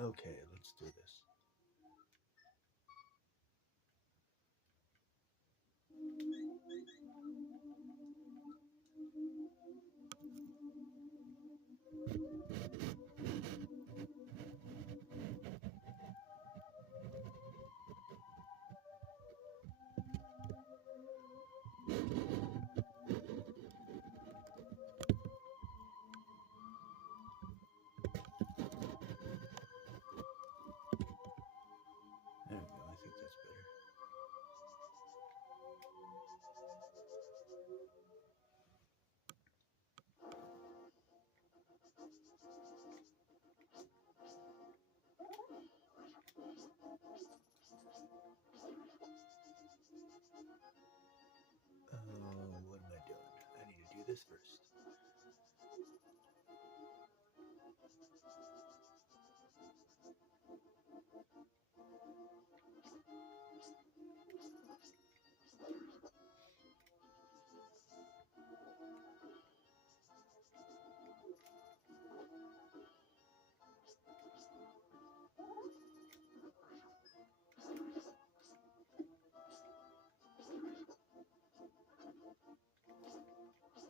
Okay, let's do this. There we go, I think that's better. What am I doing? I need to do this first.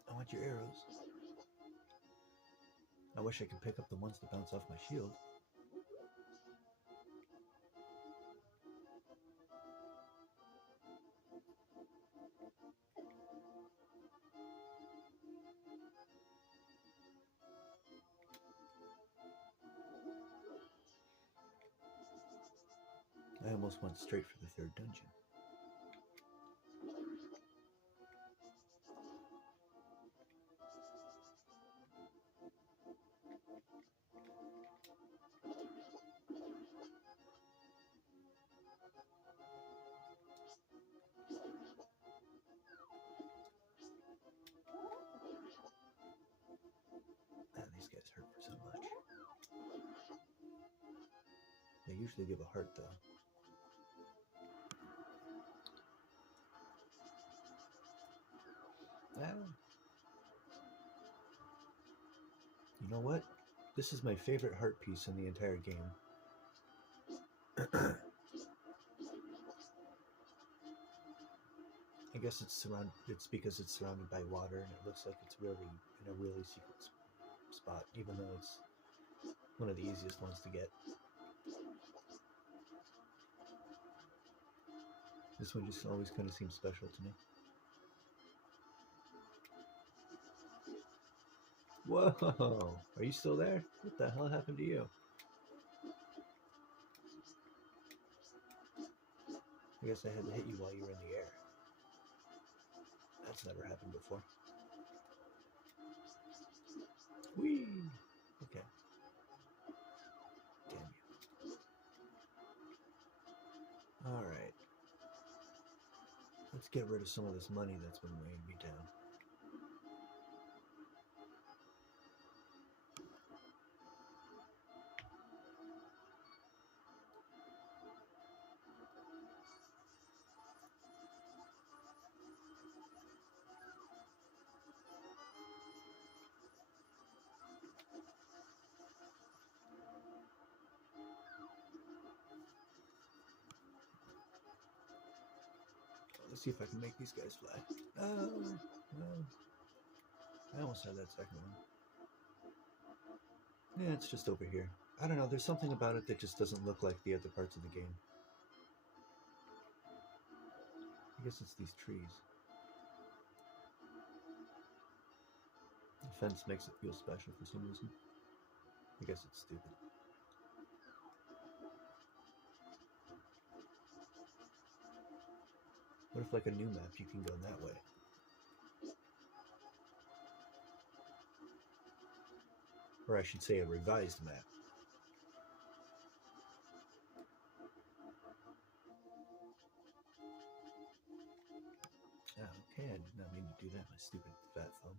I want your arrows. I wish I could pick up the ones that bounce off my shield. I almost went straight for the third dungeon. Man, these guys hurt so much. They usually give a heart, though. You know what? This is my favorite heart piece in the entire game. I guess it's because it's surrounded by water and it looks like it's really in a really secret spot, even though it's one of the easiest ones to get. This one just always kind of seems special to me. Whoa! Are you still there? What the hell happened to you? I guess I had to hit you while you were in the air. That's never happened before. Whee! Okay. Damn you. Alright. Let's get rid of some of this money that's been weighing me down. Let's see if I can make these guys fly. Oh, no. I almost had that second one. Yeah, it's just over here. I don't know, there's something about it that just doesn't look like the other parts of the game. I guess it's these trees. The fence makes it feel special for some reason. I guess it's stupid. What if, like a new map, you can go that way? Or I should say a revised map. Okay, I did not mean to do that, my stupid fat thumb.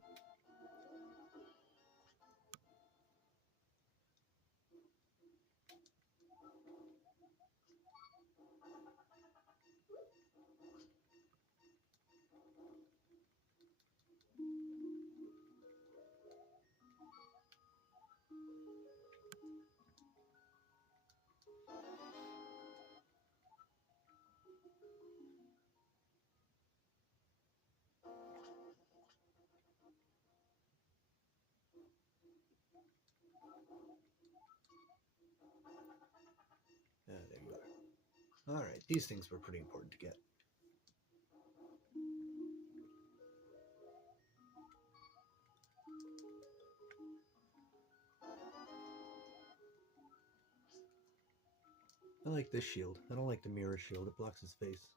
There you are. Alright, these things were pretty important to get. I like this shield. I don't like the mirror shield. It blocks his face.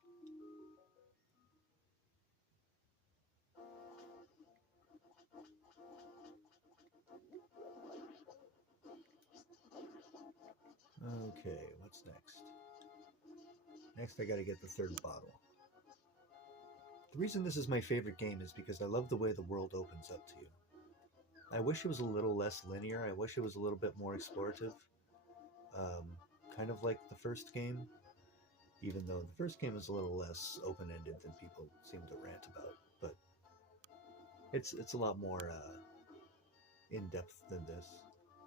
Okay, what's next? Next I gotta get the third bottle. The reason this is my favorite game is because I love the way the world opens up to you. I wish it was a little less linear. I wish it was a little bit more explorative. Kind of like the first game, even though the first game is a little less open-ended than people seem to rant about. But it's a lot more in-depth than this,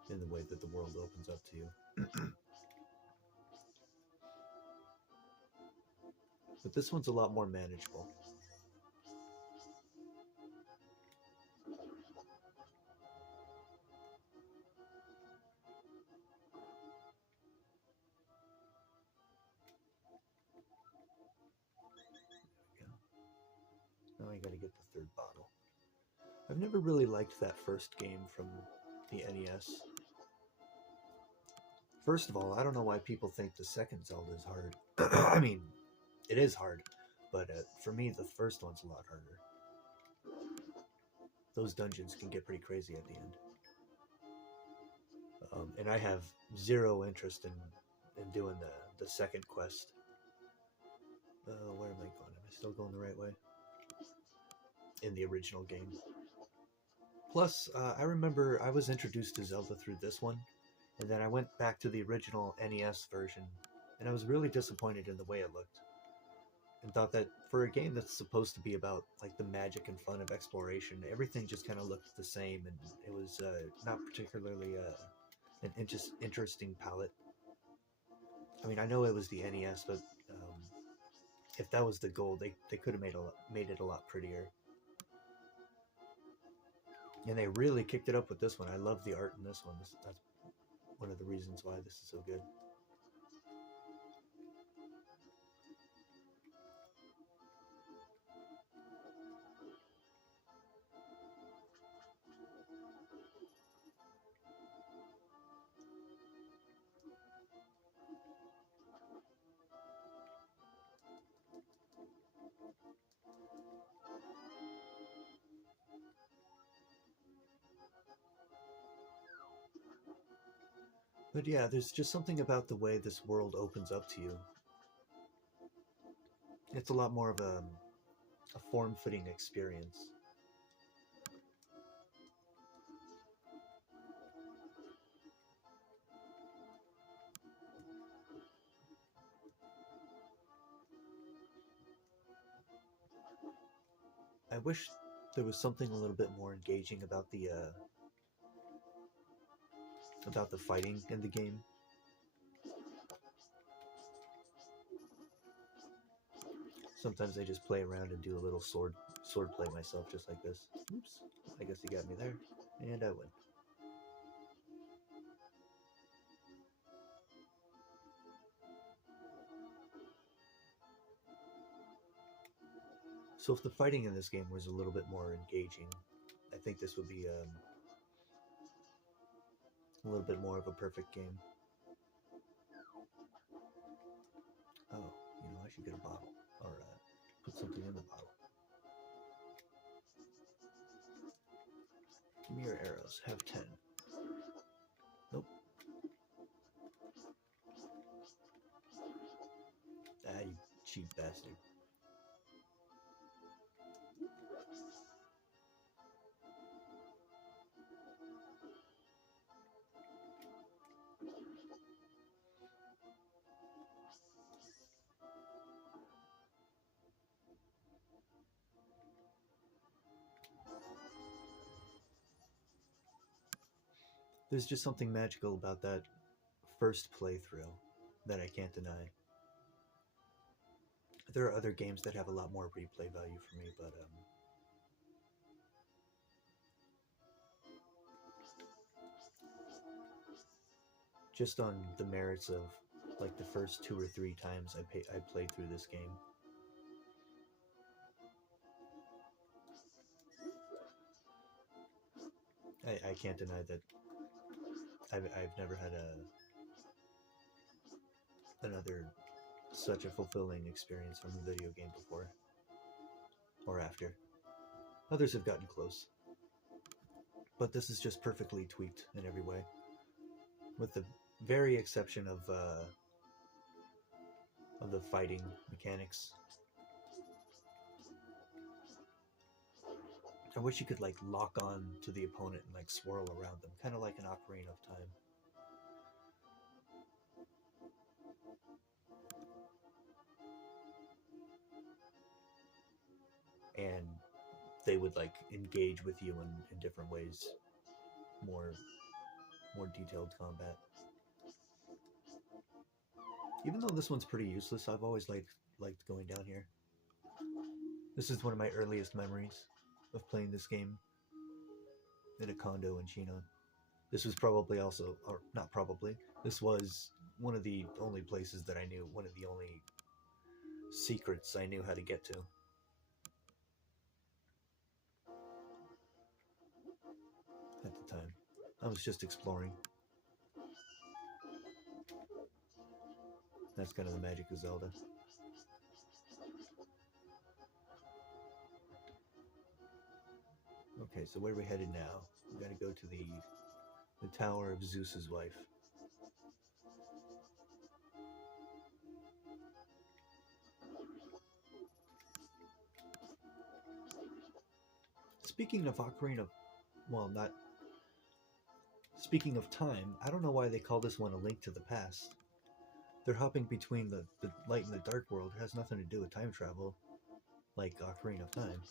in the way that the world opens up to you. But this one's a lot more manageable. Now I gotta get the third bottle. I've never really liked that first game from the NES. First of all, I don't know why people think the second Zelda is hard. I mean, it is hard, but for me, the first one's a lot harder. Those dungeons can get pretty crazy at the end. And I have zero interest in doing the second quest. Where am I going? Am I still going the right way? In the original game. Plus, I remember I was introduced to Zelda through this one, and then I went back to the original NES version, and I was really disappointed in the way it looked. And thought that for a game that's supposed to be about like the magic and fun of exploration, everything just kind of looked the same, and it was not particularly an interesting palette. I mean, I know it was the NES, but if that was the goal, they could have made it a lot prettier. And they really kicked it up with this one. I love the art in this one. That's one of the reasons why this is so good. But yeah, there's just something about the way this world opens up to you. It's a lot more of a form-fitting experience. I wish there was something a little bit more engaging about the fighting in the game. Sometimes I just play around and do a little sword play myself, just like this. Oops, I guess he got me there, and I win. So if the fighting in this game was a little bit more engaging, I think this would be a little bit more of a perfect game. Oh, I should get a bottle, or put something in the bottle. Mirror arrows, have 10. Nope. Ah, you cheap bastard. There's just something magical about that first playthrough that I can't deny. There are other games that have a lot more replay value for me, but just on the merits of like the first 2 or 3 times I played through this game. I can't deny that I've never had another such a fulfilling experience from a video game before or after. Others have gotten close, but this is just perfectly tweaked in every way, with the very exception of the fighting mechanics. I wish you could like lock on to the opponent and like swirl around them, kind of like an Ocarina of Time. And they would like engage with you in different ways, more detailed combat. Even though this one's pretty useless, I've always liked going down here. This is one of my earliest memories of playing this game in a condo in Chinon. This was probably also, or not probably, this was one of the only places that I knew, one of the only secrets I knew how to get to. At the time. I was just exploring. That's kind of the magic of Zelda. Okay, so where are we headed now? We gotta go to the Tower of Zeus's wife. Speaking of Ocarina, well, not... Speaking of time, I don't know why they call this one A Link to the Past. They're hopping between the light and the dark world. It has nothing to do with time travel, like Ocarina of Time.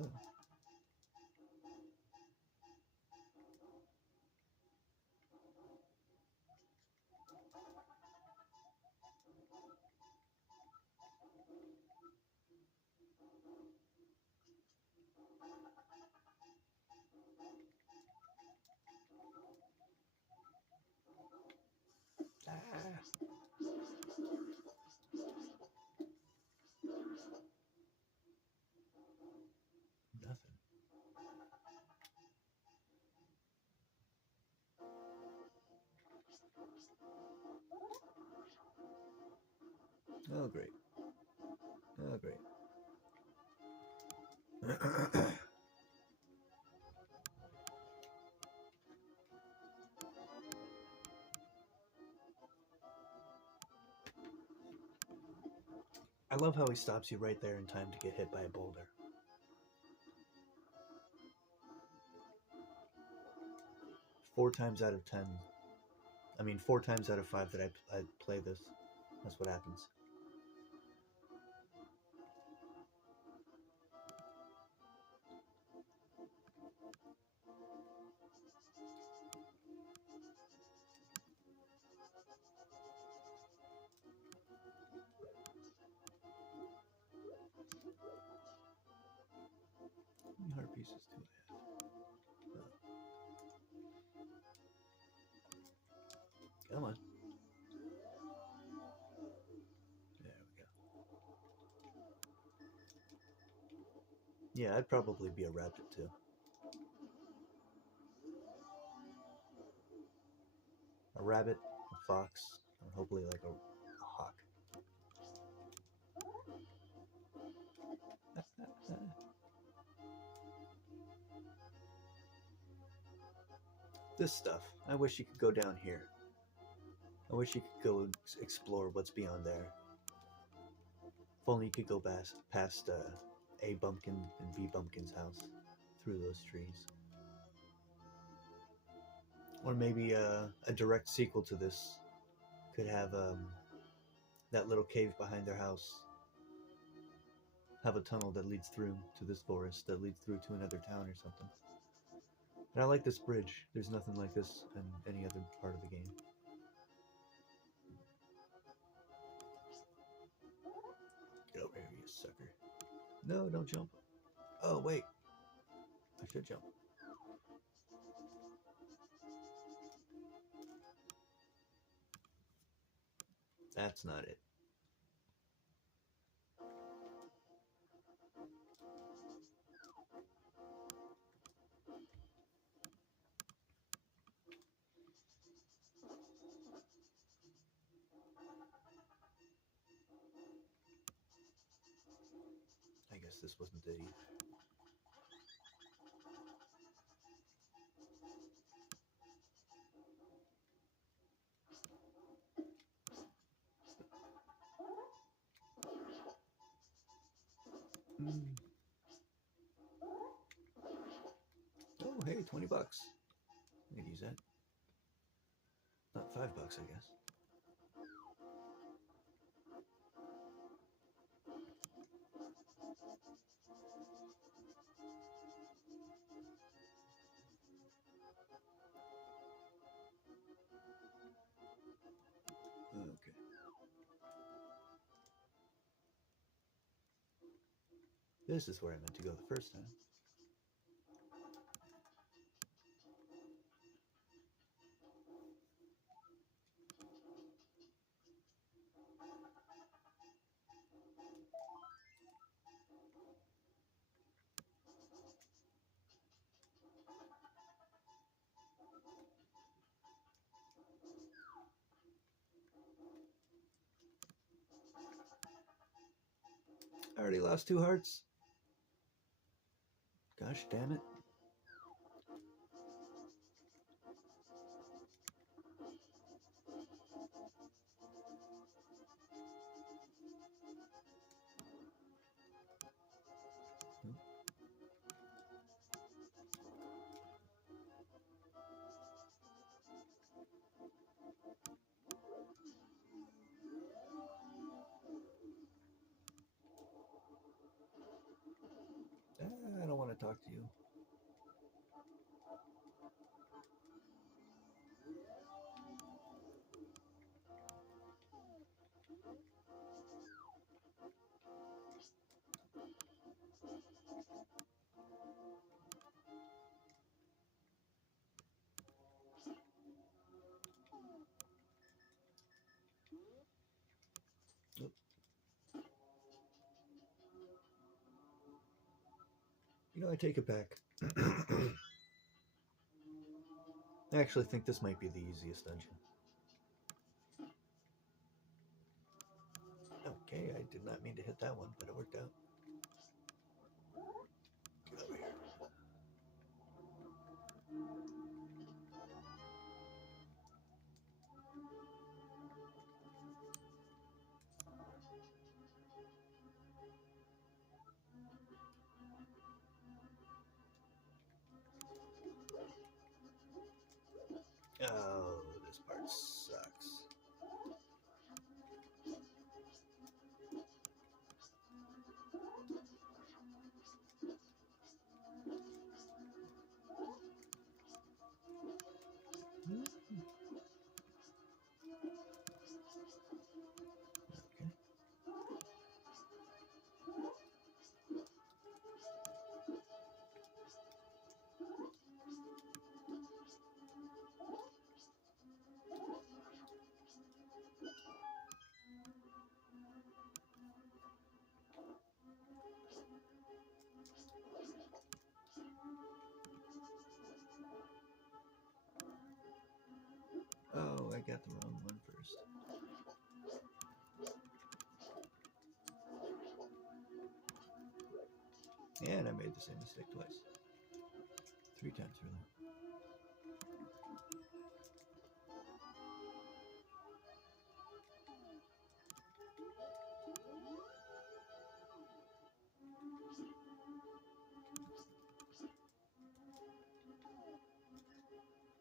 Oh. Ah. Nothing. Oh, great. Oh, great. I love how he stops you right there in time to get hit by a boulder. Four times out of 5 that I play this, that's what happens. How many heart pieces do I have? Come on. There we go. Yeah, I'd probably be a rabbit too. A rabbit, a fox, and hopefully like a hawk. This stuff. I wish you could go down here. I wish you could go explore what's beyond there. If only you could go past A Bumpkin and B Bumpkin's house through those trees. Or maybe a direct sequel to this could have that little cave behind their house have a tunnel that leads through to this forest, that leads through to another town or something. And I like this bridge. There's nothing like this in any other part of the game. Get over here, you sucker. No, don't jump. Oh, wait. I should jump. That's not it. I guess this wasn't it either. Oh, hey, 20 bucks. I could use that. Not $5, I guess. Okay. This is where I meant to go the first time. I already lost 2 hearts. Gosh damn it. I don't want to talk to you. Oop. You know, I take it back. I actually think this might be the easiest dungeon. Okay, I did not mean to hit that one, but it worked out. Get over here. Oh, this part sucks. Okay. Oh, I got the wrong one first. And I made the same mistake twice. 3 times, really.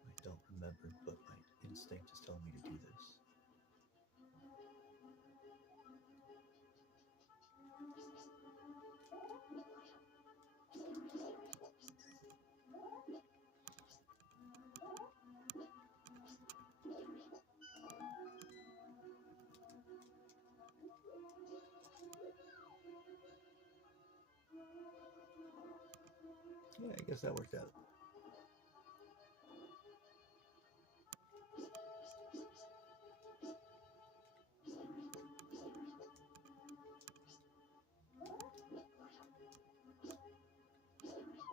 I don't remember, but my instinct is telling me to do this. Yeah, I guess that worked out.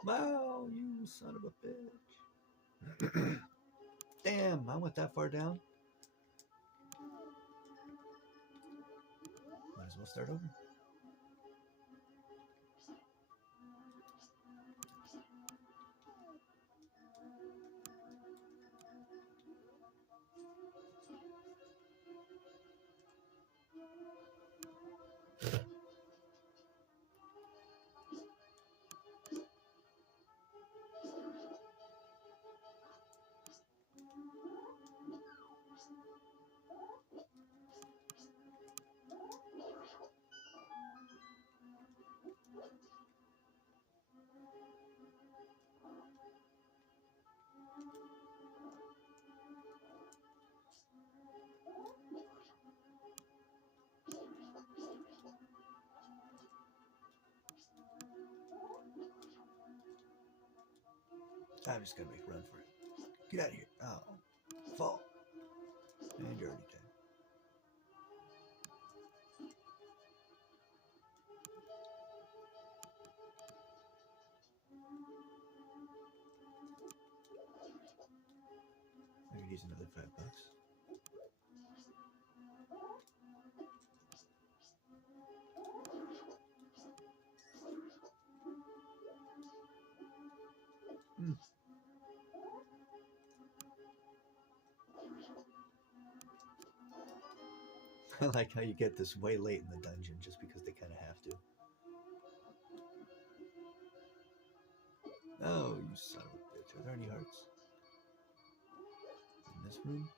Wow, you son of a bitch. Damn, I went that far down. Might as well start over. I'm just gonna make a run for it. Get out of here. Oh. Fall. And you're already dead. I could use another $5. I like how you get this way late in the dungeon just because they kind of have to. Oh, you son of a bitch. Are there any hearts? In this room?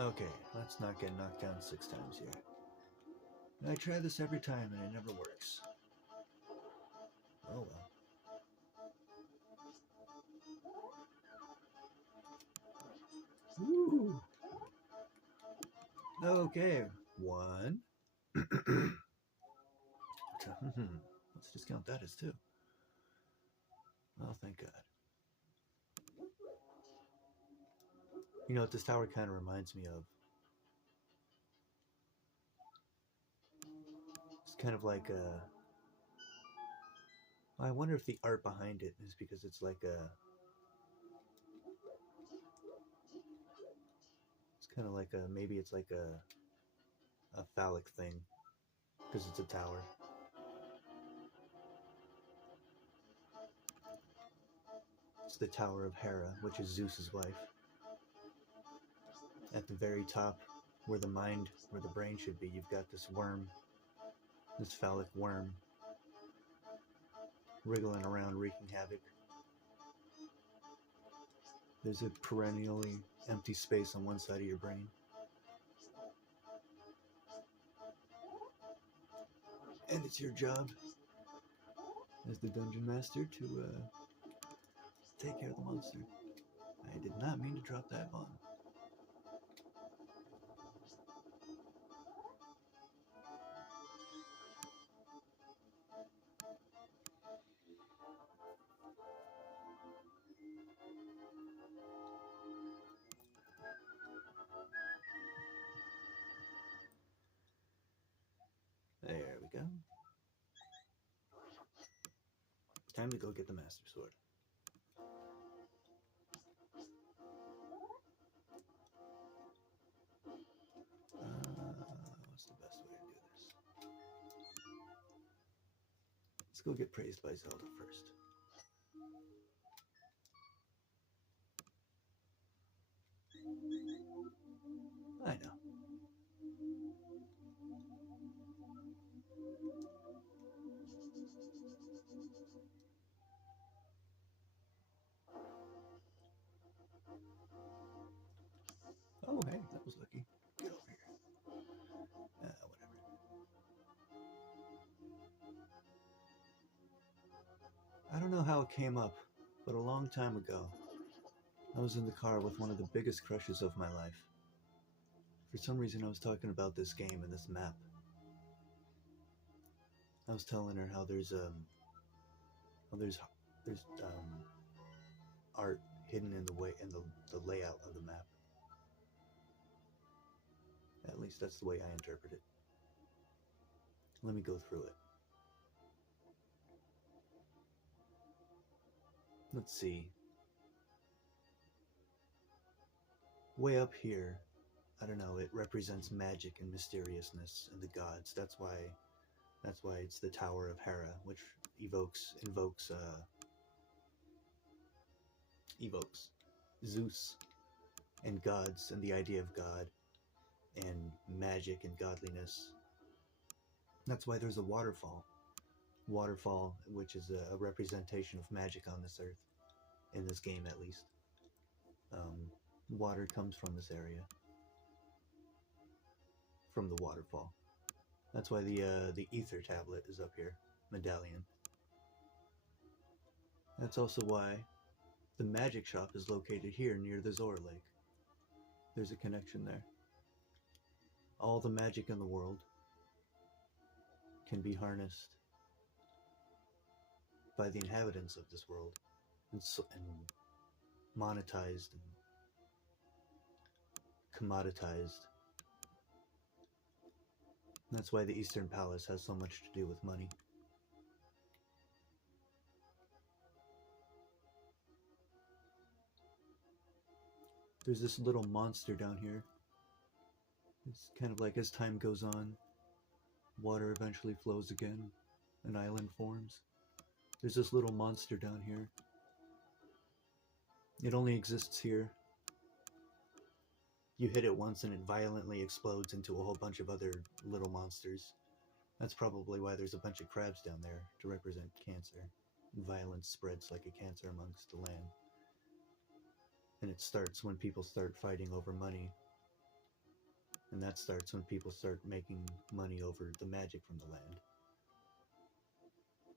Okay, let's not get knocked down 6 times here. I try this every time and it never works. Oh well. Woo! Okay, 1. Let's discount that as 2. Oh, thank God. You know what this tower kind of reminds me of? It's kind of like a... I wonder if the art behind it is because it's like a... It's kind of like a... Maybe it's like a phallic thing. Because it's a tower. It's the Tower of Hera, which is Zeus's wife. At the very top, where the mind, where the brain should be, you've got this worm. This phallic worm. Wriggling around, wreaking havoc. There's a perennially empty space on one side of your brain. And it's your job as the dungeon master to take care of the monster. I did not mean to drop that bomb. There we go. Time to go get the Master Sword. go get praised by Zelda first. I know. Oh, hey, that was lucky. Get over here. Whatever. I don't know how it came up, but a long time ago, I was in the car with one of the biggest crushes of my life. For some reason, I was talking about this game and this map. I was telling her how there's art hidden in the way in the layout of the map. At least that's the way I interpret it. Let me go through it. Let's see. Way up here, I don't know, it represents magic and mysteriousness and the gods. That's why it's the Tower of Hera, which invokes Zeus and gods and the idea of God and magic and godliness. That's why there's a waterfall, which is a representation of magic on this earth, in this game at least. Water comes from this area, from the waterfall. That's why the ether tablet is up here, medallion. That's also why the magic shop is located here near the Zora Lake. There's a connection there. All the magic in the world can be harnessed by the inhabitants of this world and monetized and commoditized. And that's why the Eastern Palace has so much to do with money. There's this little monster down here. It's kind of like as time goes on, water eventually flows again, an island forms. There's this little monster down here. It only exists here. You hit it once and it violently explodes into a whole bunch of other little monsters. That's probably why there's a bunch of crabs down there, to represent cancer. Violence spreads like a cancer amongst the land. And it starts when people start fighting over money. And that starts when people start making money over the magic from the land,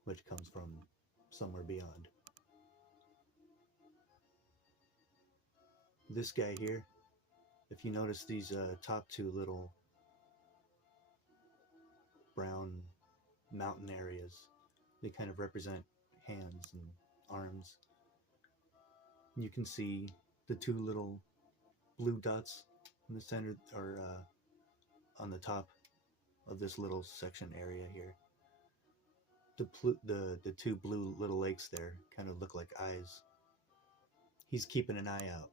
which comes from somewhere beyond. This guy here, if you notice these top two little brown mountain areas, they kind of represent hands and arms. You can see the two little blue dots in the center, or on the top of this little section area here. The two blue little lakes there kind of look like eyes. He's keeping an eye out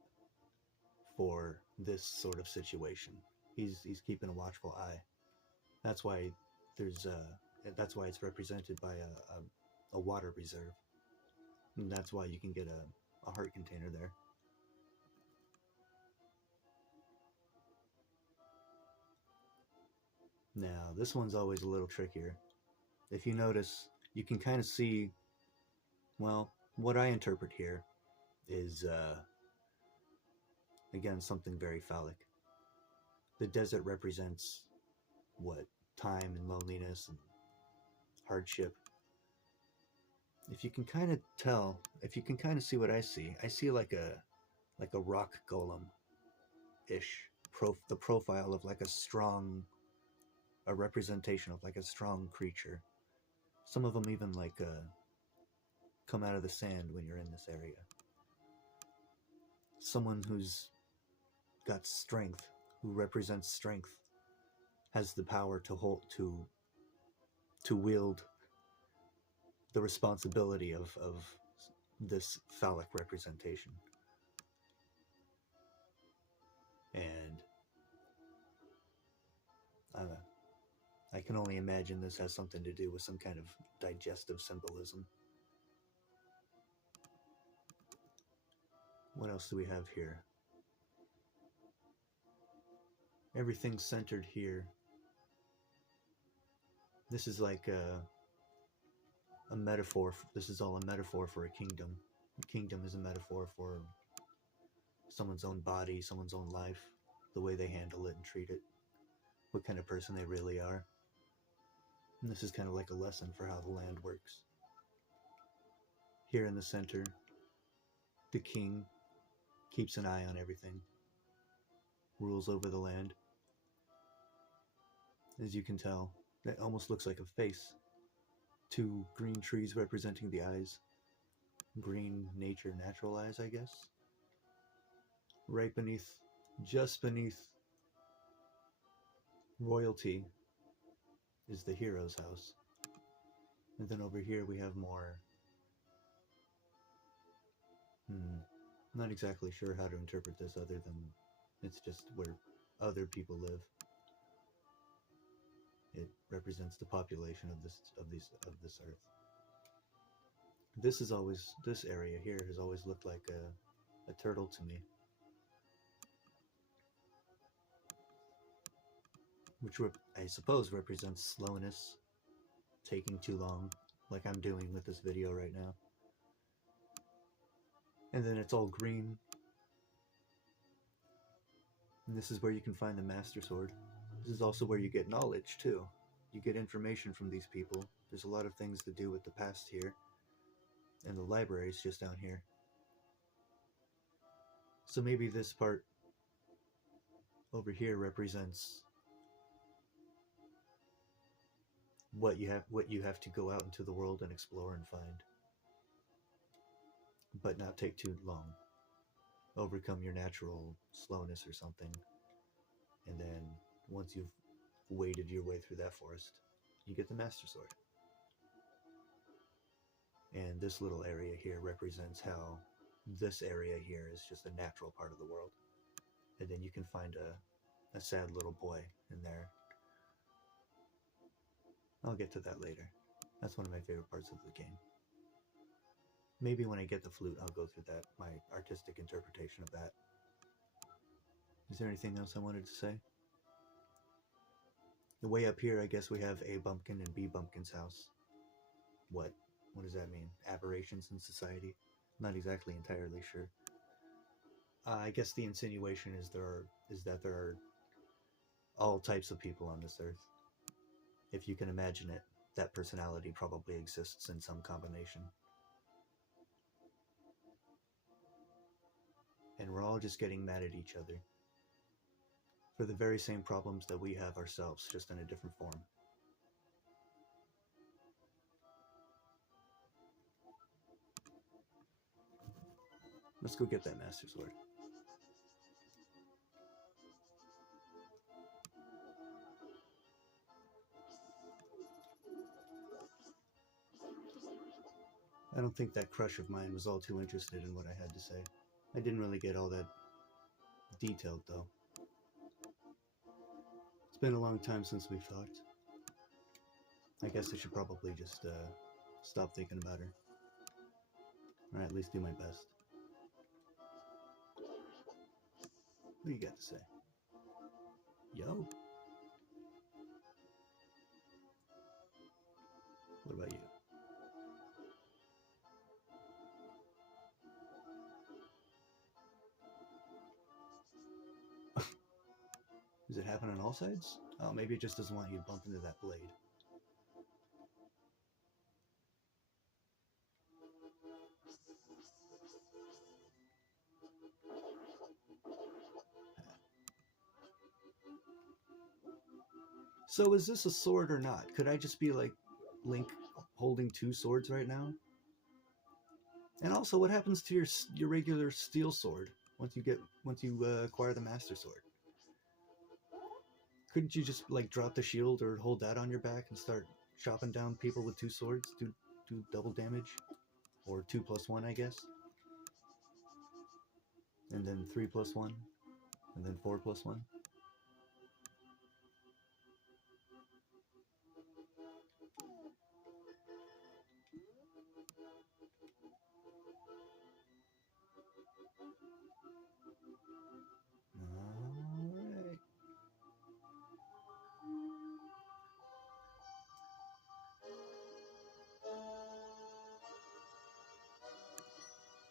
for this sort of situation. He's keeping a watchful eye. That's why that's why it's represented by a water reserve. And that's why you can get a heart container there. Now, this one's always a little trickier. If you notice, you can kind of see, well, what I interpret here is, again, something very phallic. The desert represents, what, time and loneliness and hardship. If you can kind of tell, if you can kind of see what I see like a rock golem-ish, the profile of like a representation of like a strong creature. Some of them even like come out of the sand when you're in this area. Someone who's got strength, who represents strength, has the power to wield the responsibility of this phallic representation. And I can only imagine this has something to do with some kind of digestive symbolism. What else do we have here? Everything's centered here. This is like a metaphor. This is all a metaphor for a kingdom. A kingdom is a metaphor for someone's own body, someone's own life, the way they handle it and treat it, what kind of person they really are. And this is kind of like a lesson for how the land works. Here in the center, the king keeps an eye on everything, rules over the land. As you can tell, that almost looks like a face. Two green trees representing the eyes. Green nature, natural eyes, I guess. Right beneath, just beneath royalty is the hero's house. And then over here we have more... not exactly sure how to interpret this other than it's just where other people live. It represents the population of this earth. This area here has always looked like a turtle to me, which I suppose represents slowness, taking too long, like I'm doing with this video right now. And then it's all green. And this is where you can find the Master Sword. This is also where you get knowledge, too. You get information from these people. There's a lot of things to do with the past here. And the library's just down here. So maybe this part over here represents what you have to go out into the world and explore and find. But not take too long. Overcome your natural slowness or something. And then once you've waded your way through that forest, you get the Master Sword. And this little area here represents how this area here is just a natural part of the world. And then you can find a sad little boy in there. I'll get to that later. That's one of my favorite parts of the game. Maybe when I get the flute, I'll go through that, my artistic interpretation of that. Is there anything else I wanted to say? The way up here, I guess we have A Bumpkin and B Bumpkin's house. What does that mean? Aberrations in society? Not exactly entirely sure. I guess the insinuation is that there are all types of people on this earth. If you can imagine it, that personality probably exists in some combination. And we're all just getting mad at each other for the very same problems that we have ourselves, just in a different form. Let's go get that Master Sword. I don't think that crush of mine was all too interested in what I had to say. I didn't really get all that detailed, though. It's been a long time since we've talked. I guess I should probably just stop thinking about her. Or at least do my best. What do you got to say? Yo? What about you? Does it happen on all sides? Oh, maybe it just doesn't want you to bump into that blade. So is this a sword or not? Could I just be like Link holding two swords right now? And also, what happens to your regular steel sword once you acquire the Master Sword? Couldn't you just like drop the shield or hold that on your back and start chopping down people with two swords? Do double damage? Or 2+1, I guess? And then 3+1? And then 4+1? Alright.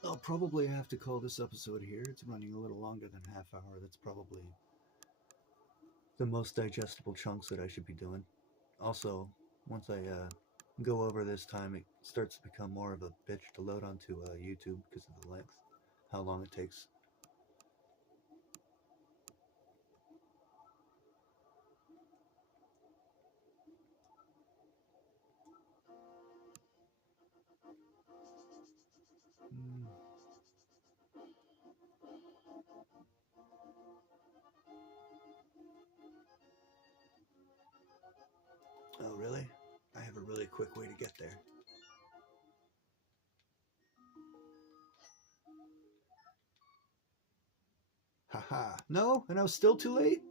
I'll probably have to call this episode here. It's running a little longer than a half hour. That's probably the most digestible chunks that I should be doing. Also, once I go over this time, it starts to become more of a bitch to load onto YouTube because of the length, how long it takes. Oh, really? I have a really quick way to get there. Haha. No? And I was still too late?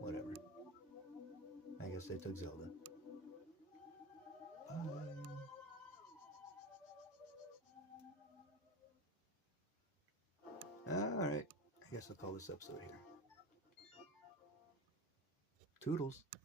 Whatever. I guess they took Zelda. Alright. I guess I'll call this episode here. Toodles.